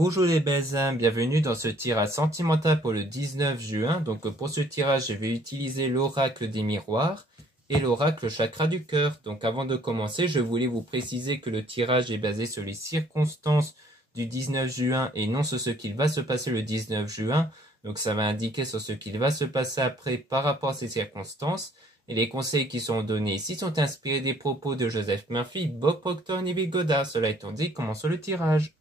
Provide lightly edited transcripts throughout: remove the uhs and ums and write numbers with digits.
Bonjour les belles âmes, bienvenue dans ce tirage sentimental pour le 19 juin. Donc pour ce tirage, je vais utiliser l'oracle des miroirs et l'oracle chakra du cœur. Donc avant de commencer, je voulais vous préciser que le tirage est basé sur les circonstances du 19 juin et non sur ce qu'il va se passer le 19 juin. Donc ça va indiquer sur ce qu'il va se passer après par rapport à ces circonstances. Et les conseils qui sont donnés ici sont inspirés des propos de Joseph Murphy, Bob Proctor et Neville Goddard. Cela étant dit, commençons le tirage.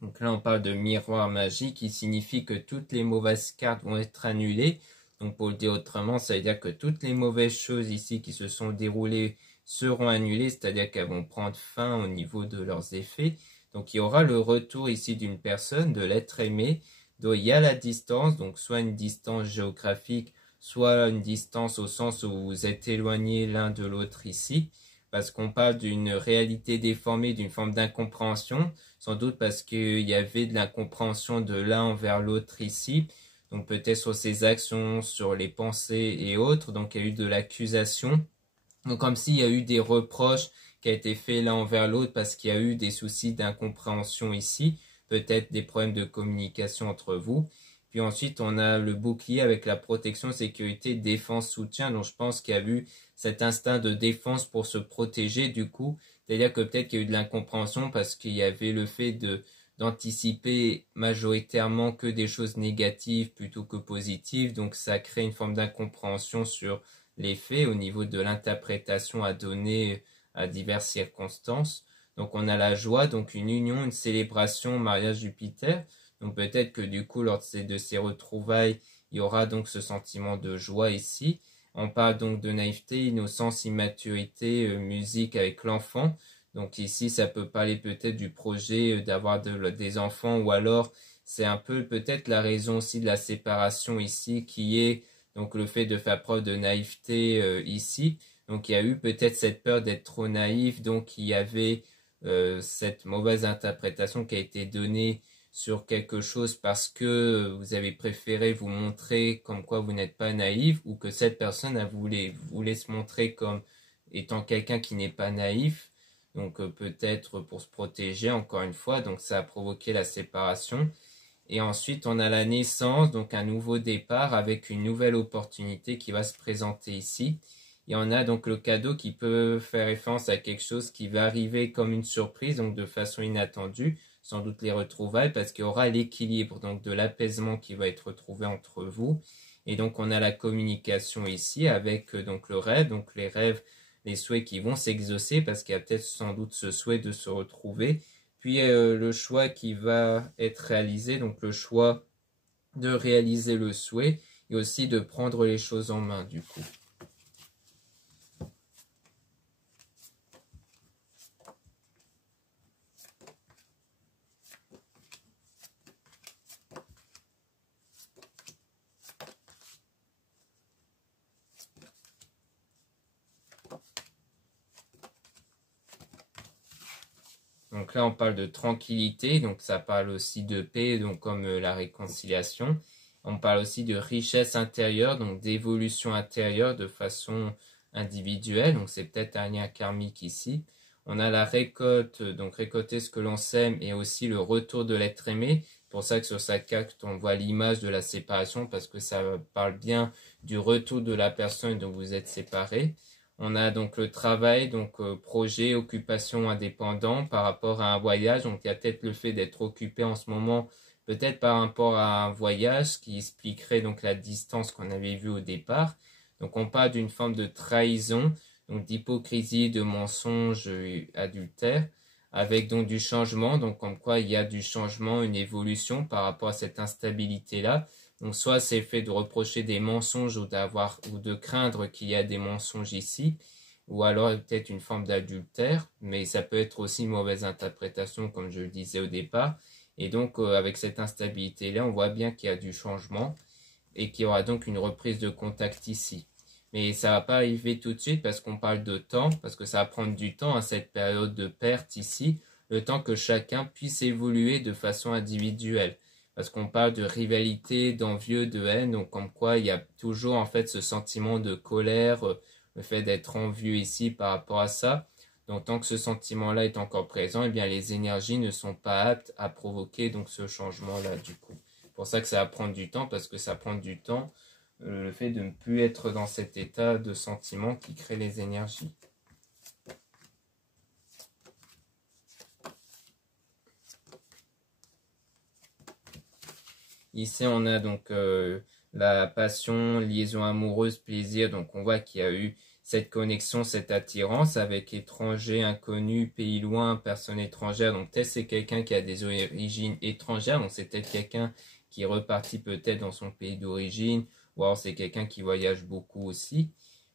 Donc là, on parle de miroir magique qui signifie que toutes les mauvaises cartes vont être annulées. Donc pour le dire autrement, ça veut dire que toutes les mauvaises choses ici qui se sont déroulées seront annulées, c'est-à-dire qu'elles vont prendre fin au niveau de leurs effets. Donc il y aura le retour ici d'une personne, de l'être aimé, dont il y a la distance, donc soit une distance géographique, soit une distance au sens où vous êtes éloignés l'un de l'autre ici, parce qu'on parle d'une réalité déformée, d'une forme d'incompréhension, sans doute parce qu'il y avait de l'incompréhension de l'un envers l'autre ici, donc peut-être sur ses actions, sur les pensées et autres, donc il y a eu de l'accusation, donc comme s'il y a eu des reproches qui ont été faits l'un envers l'autre parce qu'il y a eu des soucis d'incompréhension ici, peut-être des problèmes de communication entre vous. Puis ensuite, on a le bouclier avec la protection, sécurité, défense, soutien. Donc je pense qu'il y a eu cet instinct de défense pour se protéger du coup. C'est-à-dire que peut-être qu'il y a eu de l'incompréhension parce qu'il y avait le fait d'anticiper majoritairement que des choses négatives plutôt que positives. Donc ça crée une forme d'incompréhension sur les faits au niveau de l'interprétation à donner à diverses circonstances. Donc on a la joie, donc une union, une célébration, mariage Jupiter. Donc peut-être que du coup, lors de ces retrouvailles, il y aura donc ce sentiment de joie ici. On parle donc de naïveté, innocence, immaturité, musique avec l'enfant. Donc ici, ça peut parler peut-être du projet d'avoir des enfants, ou alors c'est un peu peut-être la raison aussi de la séparation ici, qui est donc le fait de faire preuve de naïveté ici. Donc il y a eu peut-être cette peur d'être trop naïf, donc il y avait cette mauvaise interprétation qui a été donnée sur quelque chose parce que vous avez préféré vous montrer comme quoi vous n'êtes pas naïf, ou que cette personne a voulu se montrer comme étant quelqu'un qui n'est pas naïf, donc peut-être pour se protéger encore une fois, donc ça a provoqué la séparation. Et ensuite on a la naissance, donc un nouveau départ avec une nouvelle opportunité qui va se présenter ici. Et on a donc le cadeau qui peut faire référence à quelque chose qui va arriver comme une surprise, donc de façon inattendue, sans doute les retrouvailles, parce qu'il y aura l'équilibre, donc de l'apaisement qui va être retrouvé entre vous. Et donc on a la communication ici avec donc le rêve, donc les rêves, les souhaits qui vont s'exaucer, parce qu'il y a peut-être sans doute ce souhait de se retrouver. Puis le choix qui va être réalisé, donc le choix de réaliser le souhait, et aussi de prendre les choses en main du coup. Donc là, on parle de tranquillité, donc ça parle aussi de paix, donc comme la réconciliation. On parle aussi de richesse intérieure, donc d'évolution intérieure de façon individuelle, donc c'est peut-être un lien karmique ici. On a la récolte, donc récolter ce que l'on sème, et aussi le retour de l'être aimé. C'est pour ça que sur sa carte, on voit l'image de la séparation, parce que ça parle bien du retour de la personne dont vous êtes séparés. On a donc le travail, donc projet, occupation indépendant par rapport à un voyage. Donc il y a peut-être le fait d'être occupé en ce moment, peut-être par rapport à un voyage qui expliquerait donc la distance qu'on avait vue au départ. Donc on parle d'une forme de trahison, donc d'hypocrisie, de mensonge, adultère, avec donc du changement, donc comme quoi il y a du changement, une évolution par rapport à cette instabilité-là. Donc soit c'est le fait de reprocher des mensonges ou de craindre qu'il y a des mensonges ici, ou alors peut-être une forme d'adultère, mais ça peut être aussi une mauvaise interprétation comme je le disais au départ. Et donc, avec cette instabilité-là, on voit bien qu'il y a du changement et qu'il y aura donc une reprise de contact ici. Mais ça va pas arriver tout de suite parce qu'on parle de temps, parce que ça va prendre du temps à cette période de perte ici, le temps que chacun puisse évoluer de façon individuelle. Parce qu'on parle de rivalité, d'envieux, de haine, donc comme quoi il y a toujours en fait ce sentiment de colère, le fait d'être envieux ici par rapport à ça. Donc tant que ce sentiment-là est encore présent, eh bien les énergies ne sont pas aptes à provoquer donc ce changement-là du coup. C'est pour ça que ça va prendre du temps, parce que ça prend du temps le fait de ne plus être dans cet état de sentiment qui crée les énergies. Ici, on a donc la passion, liaison amoureuse, plaisir. Donc, on voit qu'il y a eu cette connexion, cette attirance avec étranger, inconnu, pays loin, personne étrangère. Donc, peut-être c'est quelqu'un qui a des origines étrangères. Donc, c'est peut-être quelqu'un qui est reparti peut-être dans son pays d'origine. Ou alors, c'est quelqu'un qui voyage beaucoup aussi.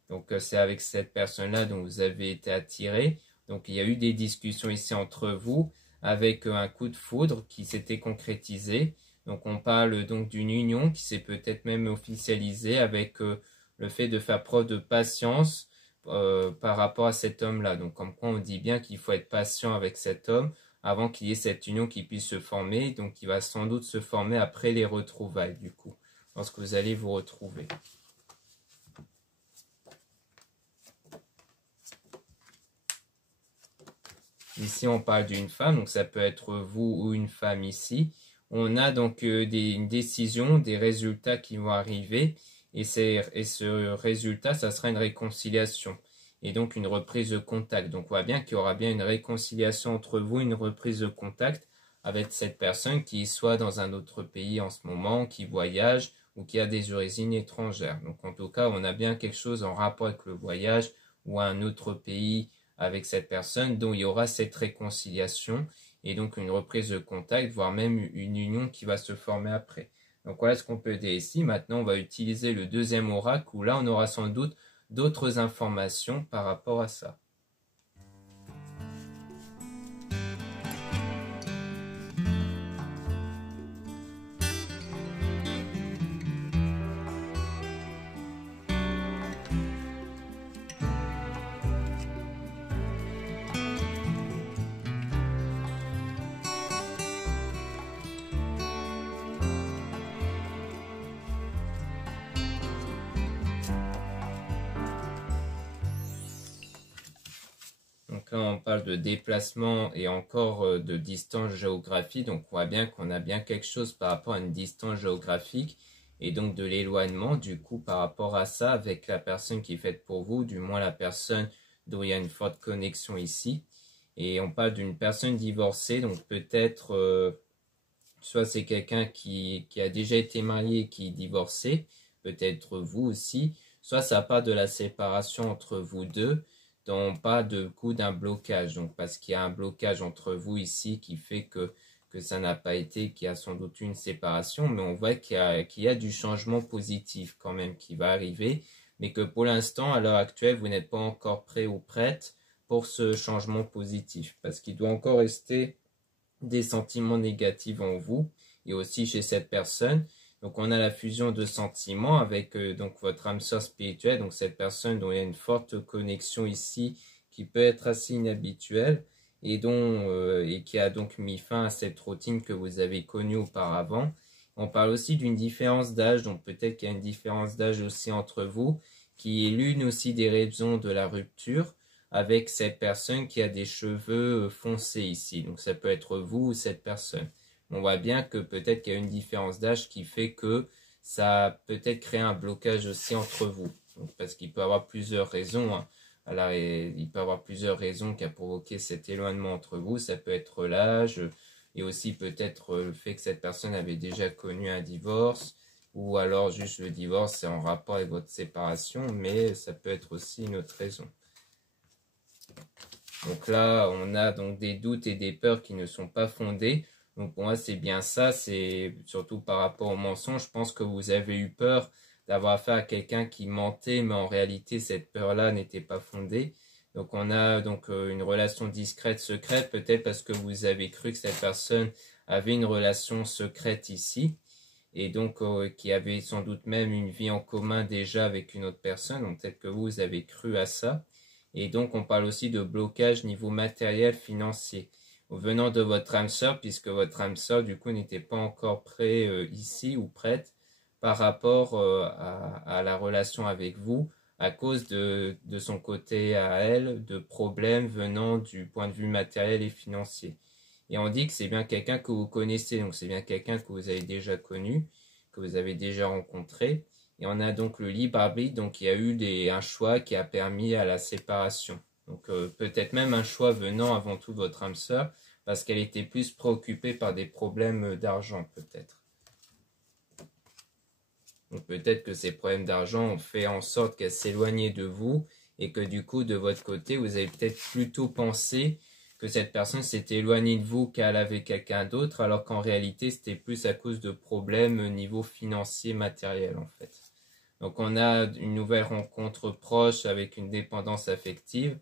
Donc, c'est avec cette personne-là dont vous avez été attiré. Donc, il y a eu des discussions ici entre vous avec un coup de foudre qui s'était concrétisé. Donc on parle donc d'une union qui s'est peut-être même officialisée avec le fait de faire preuve de patience par rapport à cet homme-là. Donc comme quoi on dit bien qu'il faut être patient avec cet homme avant qu'il y ait cette union qui puisse se former. Donc qui va sans doute se former après les retrouvailles du coup, lorsque vous allez vous retrouver. Ici on parle d'une femme, donc ça peut être vous ou une femme ici. On a donc une décision, des résultats qui vont arriver et ce résultat, ça sera une réconciliation et donc une reprise de contact. Donc on voit bien qu'il y aura bien une réconciliation entre vous, une reprise de contact avec cette personne qui soit dans un autre pays en ce moment, qui voyage ou qui a des origines étrangères. Donc en tout cas, on a bien quelque chose en rapport avec le voyage ou un autre pays avec cette personne dont il y aura cette réconciliation et donc une reprise de contact, voire même une union qui va se former après. Donc voilà ce qu'on peut dire ici. Maintenant, on va utiliser le deuxième oracle où là, on aura sans doute d'autres informations par rapport à ça. Donc là, on parle de déplacement et encore de distance géographique. Donc on voit bien qu'on a bien quelque chose par rapport à une distance géographique et donc de l'éloignement du coup par rapport à ça avec la personne qui est faite pour vous, du moins la personne dont il y a une forte connexion ici. Et on parle d'une personne divorcée, donc peut-être soit c'est quelqu'un qui a déjà été marié et qui est divorcé, peut-être vous aussi, soit ça part de la séparation entre vous deux, donc pas de coup d'un blocage, donc parce qu'il y a un blocage entre vous ici qui fait que ça n'a pas été, qu'il y a sans doute une séparation, mais on voit qu'il y a du changement positif quand même qui va arriver, mais que pour l'instant, à l'heure actuelle, vous n'êtes pas encore prêt ou prête pour ce changement positif, parce qu'il doit encore rester des sentiments négatifs en vous et aussi chez cette personne. Donc on a la fusion de sentiments avec donc votre âme sœur spirituelle, donc cette personne dont il y a une forte connexion ici qui peut être assez inhabituelle et et qui a donc mis fin à cette routine que vous avez connue auparavant. On parle aussi d'une différence d'âge, donc peut-être qu'il y a une différence d'âge aussi entre vous, qui est l'une aussi des raisons de la rupture avec cette personne qui a des cheveux foncés ici. Donc ça peut être vous ou cette personne. On voit bien que peut-être qu'il y a une différence d'âge qui fait que ça a peut-être créé un blocage aussi entre vous. Donc, parce qu'il peut y avoir plusieurs raisons. Hein. Alors, il peut y avoir plusieurs raisons qui a provoqué cet éloignement entre vous. Ça peut être l'âge et aussi peut-être le fait que cette personne avait déjà connu un divorce ou alors juste le divorce c'est en rapport avec votre séparation, mais ça peut être aussi une autre raison. Donc là, on a donc des doutes et des peurs qui ne sont pas fondés. Donc pour moi, c'est bien ça, c'est surtout par rapport au mensonge. Je pense que vous avez eu peur d'avoir affaire à quelqu'un qui mentait, mais en réalité, cette peur-là n'était pas fondée. Donc on a donc une relation discrète, secrète, peut-être parce que vous avez cru que cette personne avait une relation secrète ici, et donc qui avait sans doute même une vie en commun déjà avec une autre personne, donc peut-être que vous avez cru à ça. Et donc on parle aussi de blocage niveau matériel financier venant de votre âme sœur, puisque votre âme sœur du coup n'était pas encore prêt ici ou prête par rapport à la relation avec vous, à cause de son côté à elle, de problèmes venant du point de vue matériel et financier. Et on dit que c'est bien quelqu'un que vous connaissez, donc c'est bien quelqu'un que vous avez déjà connu, que vous avez déjà rencontré. Et on a donc le libre arbitre, donc il y a eu un choix qui a permis à la séparation. Donc peut-être même un choix venant avant tout de votre âme sœur, parce qu'elle était plus préoccupée par des problèmes d'argent peut-être. Donc peut-être que ces problèmes d'argent ont fait en sorte qu'elle s'éloignait de vous et que du coup de votre côté vous avez peut-être plutôt pensé que cette personne s'était éloignée de vous qu'elle avait quelqu'un d'autre, alors qu'en réalité c'était plus à cause de problèmes au niveau financier matériel en fait. Donc on a une nouvelle rencontre proche avec une dépendance affective.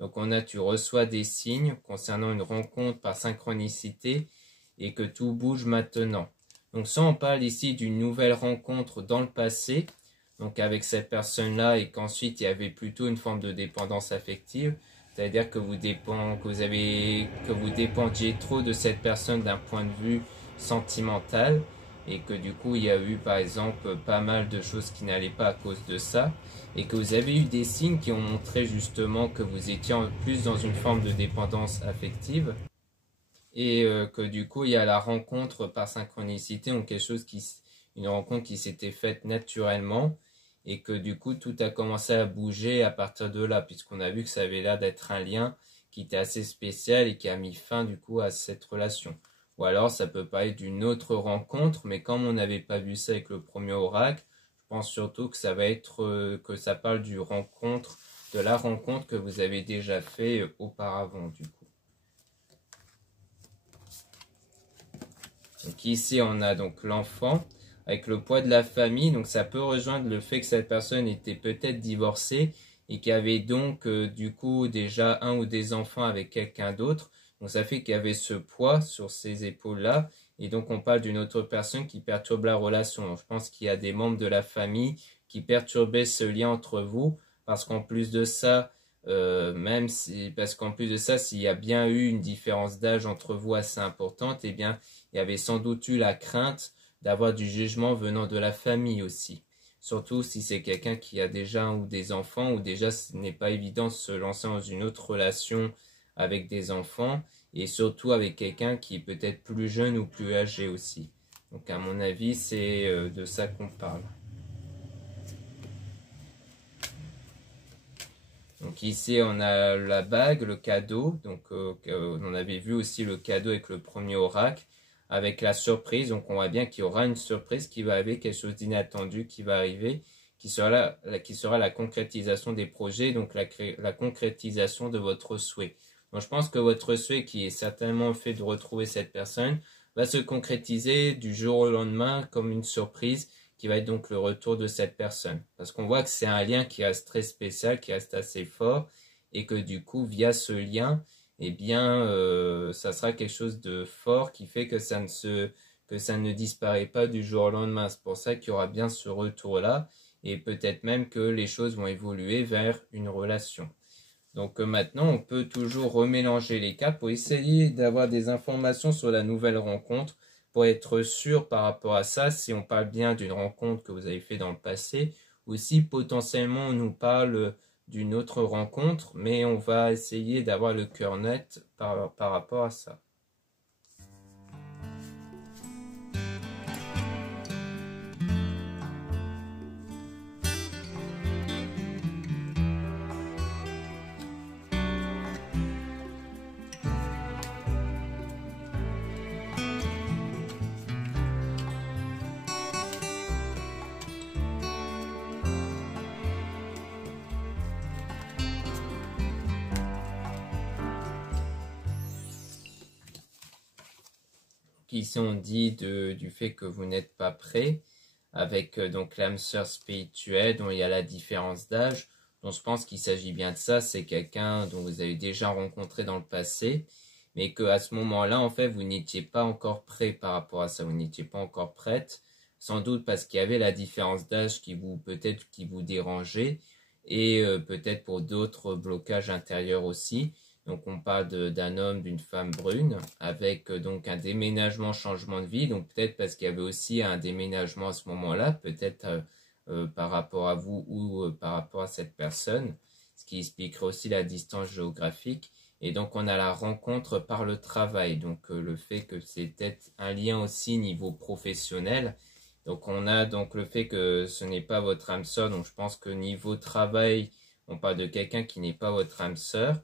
Donc on a tu reçois des signes concernant une rencontre par synchronicité et que tout bouge maintenant. Donc ça on parle ici d'une nouvelle rencontre dans le passé, donc avec cette personne-là, et qu'ensuite il y avait plutôt une forme de dépendance affective, c'est-à-dire que vous dépendiez trop de cette personne d'un point de vue sentimental, et que du coup il y a eu par exemple pas mal de choses qui n'allaient pas à cause de ça, et que vous avez eu des signes qui ont montré justement que vous étiez en plus dans une forme de dépendance affective, et que du coup il y a la rencontre par synchronicité, donc une rencontre qui s'était faite naturellement, et que du coup tout a commencé à bouger à partir de là, puisqu'on a vu que ça avait l'air d'être un lien qui était assez spécial et qui a mis fin du coup à cette relation. Ou alors ça peut parler d'une autre rencontre, mais comme on n'avait pas vu ça avec le premier oracle, je pense surtout que ça va être que ça parle de la rencontre que vous avez déjà fait auparavant du coup. Donc ici on a donc l'enfant avec le poids de la famille, donc ça peut rejoindre le fait que cette personne était peut-être divorcée et qui avait donc du coup déjà un ou des enfants avec quelqu'un d'autre. Donc ça fait qu'il y avait ce poids sur ses épaules-là, et donc on parle d'une autre personne qui perturbe la relation. Donc je pense qu'il y a des membres de la famille qui perturbaient ce lien entre vous, parce qu'en plus de ça, s'il y a bien eu une différence d'âge entre vous assez importante, eh bien il y avait sans doute eu la crainte d'avoir du jugement venant de la famille aussi. Surtout si c'est quelqu'un qui a déjà un ou des enfants, ou déjà ce n'est pas évident de se lancer dans une autre relation avec des enfants, et surtout avec quelqu'un qui est peut-être plus jeune ou plus âgé aussi. Donc à mon avis, c'est de ça qu'on parle. Donc ici on a la bague, le cadeau, donc on avait vu aussi le cadeau avec le premier oracle, avec la surprise, donc on voit bien qu'il y aura une surprise qui va arriver, quelque chose d'inattendu qui va arriver, qui sera la concrétisation des projets, donc la concrétisation de votre souhait. Donc je pense que votre souhait, qui est certainement le fait de retrouver cette personne, va se concrétiser du jour au lendemain comme une surprise, qui va être donc le retour de cette personne. Parce qu'on voit que c'est un lien qui reste très spécial, qui reste assez fort, et que du coup, via ce lien, eh bien, ça sera quelque chose de fort qui fait que ça ne disparaît pas du jour au lendemain. C'est pour ça qu'il y aura bien ce retour-là, et peut-être même que les choses vont évoluer vers une relation. Donc maintenant, on peut toujours remélanger les cartes pour essayer d'avoir des informations sur la nouvelle rencontre, pour être sûr par rapport à ça, si on parle bien d'une rencontre que vous avez fait dans le passé, ou si potentiellement on nous parle d'une autre rencontre, mais on va essayer d'avoir le cœur net par rapport à ça. Ici on dit du fait que vous n'êtes pas prêt, avec donc l'âme sœur spirituelle dont il y a la différence d'âge. Donc je pense qu'il s'agit bien de ça, c'est quelqu'un dont vous avez déjà rencontré dans le passé, mais que à ce moment-là, en fait, vous n'étiez pas encore prêt par rapport à ça, vous n'étiez pas encore prête, sans doute parce qu'il y avait la différence d'âge qui vous peut-être qui vous dérangeait, et peut-être pour d'autres blocages intérieurs aussi. Donc on parle d'un homme, d'une femme brune, avec donc un déménagement, changement de vie, donc peut-être parce qu'il y avait aussi un déménagement à ce moment-là, peut-être par rapport à vous ou par rapport à cette personne, ce qui expliquerait aussi la distance géographique. Et donc on a la rencontre par le travail, donc le fait que c'est peut-être un lien aussi niveau professionnel. Donc on a donc le fait que ce n'est pas votre âme sœur, donc je pense que niveau travail, on parle de quelqu'un qui n'est pas votre âme sœur,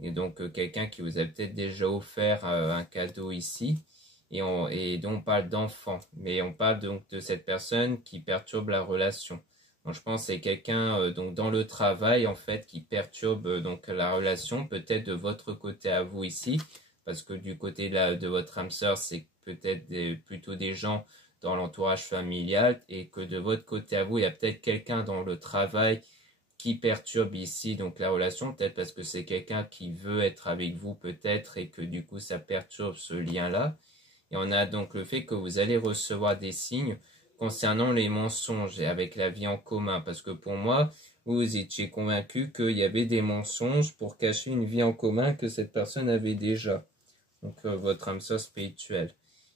et donc quelqu'un qui vous a peut-être déjà offert un cadeau ici, et donc on parle d'enfant, mais on parle donc de cette personne qui perturbe la relation. Donc je pense que c'est quelqu'un donc dans le travail en fait qui perturbe donc la relation, peut-être de votre côté à vous ici, parce que du côté de votre âme sœur, c'est peut-être plutôt des gens dans l'entourage familial, et que de votre côté à vous, il y a peut-être quelqu'un dans le travail qui perturbe ici donc la relation, peut-être parce que c'est quelqu'un qui veut être avec vous peut-être, et que du coup ça perturbe ce lien-là. Et on a donc le fait que vous allez recevoir des signes concernant les mensonges et avec la vie en commun, parce que pour moi, vous étiez convaincu qu'il y avait des mensonges pour cacher une vie en commun que cette personne avait déjà, donc votre âme sœur spirituelle.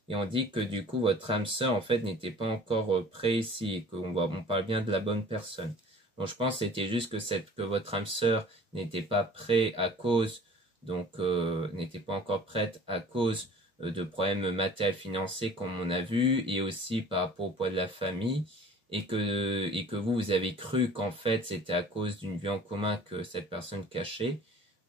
Et on dit que du coup votre âme sœur en fait n'était pas encore prêt ici, et on parle bien de la bonne personne. Donc je pense que c'était juste que votre âme sœur n'était pas prêt à cause, donc n'était pas encore prête à cause de problèmes matériels financiers comme on a vu, et aussi par rapport au poids de la famille, et que vous avez cru qu'en fait c'était à cause d'une vie en commun que cette personne cachait,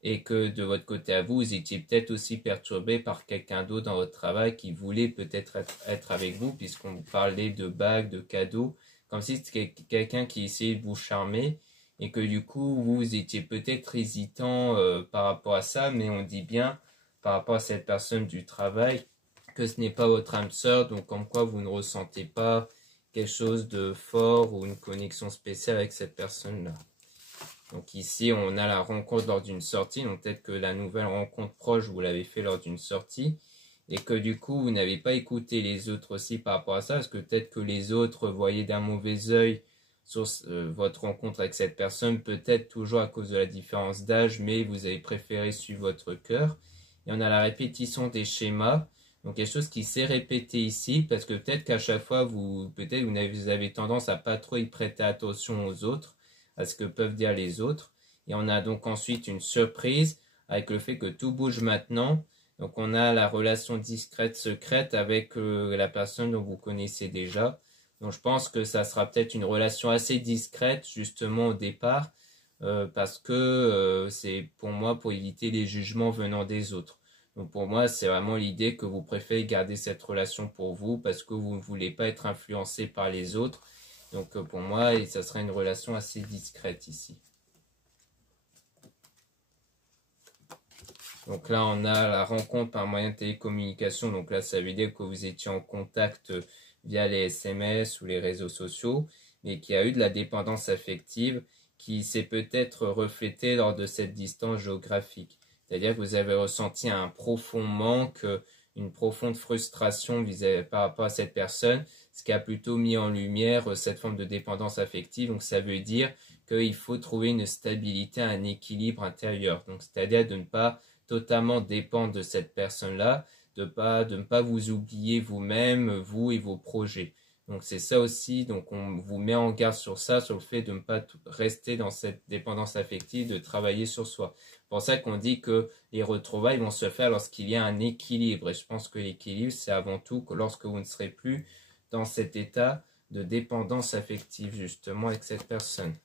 et que de votre côté à vous, vous étiez peut-être aussi perturbé par quelqu'un d'autre dans votre travail qui voulait peut-être être avec vous, puisqu'on parlait de bagues, de cadeaux, comme si c'était quelqu'un qui essayait de vous charmer, et que du coup vous étiez peut-être hésitant par rapport à ça, mais on dit bien par rapport à cette personne du travail que ce n'est pas votre âme sœur, donc comme quoi vous ne ressentez pas quelque chose de fort ou une connexion spéciale avec cette personne-là. Donc ici, on a la rencontre lors d'une sortie, donc peut-être que la nouvelle rencontre proche, vous l'avez fait lors d'une sortie, et que du coup, vous n'avez pas écouté les autres aussi par rapport à ça, parce que peut-être que les autres voyaient d'un mauvais œil sur votre rencontre avec cette personne, peut-être toujours à cause de la différence d'âge, mais vous avez préféré suivre votre cœur. Et on a la répétition des schémas, donc quelque chose qui s'est répété ici, parce que peut-être qu'à chaque fois, vous avez tendance à pas trop y prêter attention aux autres, à ce que peuvent dire les autres. Et on a donc ensuite une surprise avec le fait que tout bouge maintenant. Donc on a la relation discrète, secrète avec la personne dont vous connaissez déjà. Donc je pense que ça sera peut-être une relation assez discrète justement au départ, parce que c'est pour moi pour éviter les jugements venant des autres. Donc pour moi c'est vraiment l'idée que vous préférez garder cette relation pour vous parce que vous ne voulez pas être influencé par les autres. Donc pour moi, ça serait une relation assez discrète ici. Donc là, on a la rencontre par moyen de télécommunication. Donc là, ça veut dire que vous étiez en contact via les SMS ou les réseaux sociaux, mais qu'il y a eu de la dépendance affective qui s'est peut-être reflétée lors de cette distance géographique. C'est-à-dire que vous avez ressenti un profond manque, une profonde frustration par rapport à cette personne, ce qui a plutôt mis en lumière cette forme de dépendance affective. Donc ça veut dire qu'il faut trouver une stabilité, un équilibre intérieur. Donc c'est-à-dire de ne pas totalement dépendre de cette personne-là, de ne pas vous oublier vous-même, vous et vos projets. Donc c'est ça aussi, donc on vous met en garde sur ça, sur le fait de ne pas rester dans cette dépendance affective, de travailler sur soi. C'est pour ça qu'on dit que les retrouvailles vont se faire lorsqu'il y a un équilibre. Et je pense que l'équilibre, c'est avant tout que lorsque vous ne serez plus dans cet état de dépendance affective, justement, avec cette personne.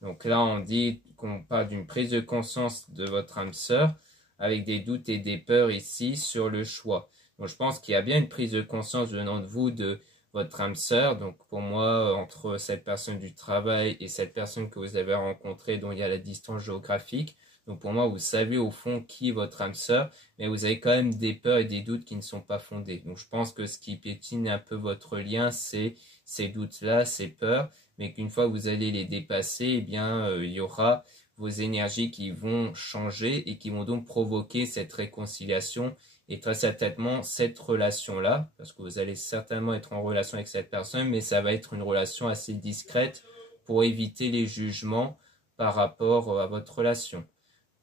Donc là, on dit qu'on parle d'une prise de conscience de votre âme sœur, avec des doutes et des peurs ici sur le choix. Donc je pense qu'il y a bien une prise de conscience venant de vous, de votre âme sœur. Donc pour moi, entre cette personne du travail et cette personne que vous avez rencontrée, dont il y a la distance géographique, donc pour moi, vous savez au fond qui est votre âme sœur, mais vous avez quand même des peurs et des doutes qui ne sont pas fondés. Donc je pense que ce qui piétine un peu votre lien, c'est ces doutes-là, ces peurs, mais qu'une fois que vous allez les dépasser, eh bien, il y aura, vos énergies qui vont changer et qui vont donc provoquer cette réconciliation et très certainement cette relation-là, parce que vous allez certainement être en relation avec cette personne, mais ça va être une relation assez discrète pour éviter les jugements par rapport à votre relation.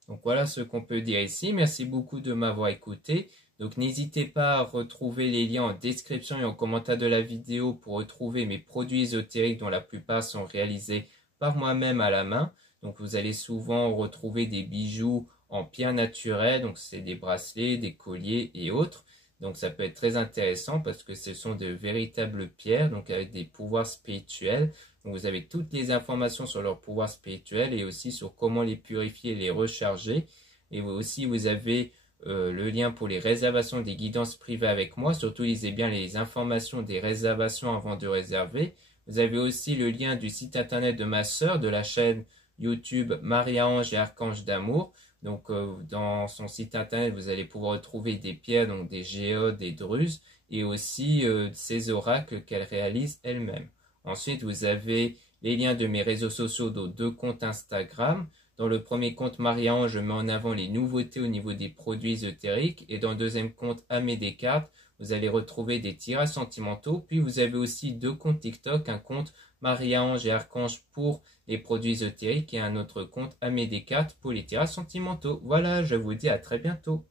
Donc voilà ce qu'on peut dire ici. Merci beaucoup de m'avoir écouté. Donc n'hésitez pas à retrouver les liens en description et en commentaire de la vidéo pour retrouver mes produits ésotériques dont la plupart sont réalisés par moi-même à la main. Donc vous allez souvent retrouver des bijoux en pierre naturelle, donc c'est des bracelets, des colliers et autres. Donc ça peut être très intéressant parce que ce sont de véritables pierres, donc avec des pouvoirs spirituels. Donc vous avez toutes les informations sur leurs pouvoirs spirituels et aussi sur comment les purifier et les recharger. Et aussi vous avez le lien pour les réservations des guidances privées avec moi. Surtout lisez bien les informations des réservations avant de réserver. Vous avez aussi le lien du site internet de ma sœur, de la chaîne YouTube Marie-Ange et Archange d'Amour. Donc dans son site internet, vous allez pouvoir retrouver des pierres, donc des géodes, des druses, et aussi ces oracles qu'elle réalise elle-même. Ensuite, vous avez les liens de mes réseaux sociaux, donc 2 comptes Instagram. Dans le premier compte Marie-Ange, je mets en avant les nouveautés au niveau des produits ésotériques. Et dans le deuxième compte Amé Descartes, vous allez retrouver des tirages sentimentaux. Puis vous avez aussi 2 comptes TikTok, un compte Marie-Ange et Archange pour les produits ésotériques et un autre compte Amé Descartes pour les tirages sentimentaux. Voilà, je vous dis à très bientôt.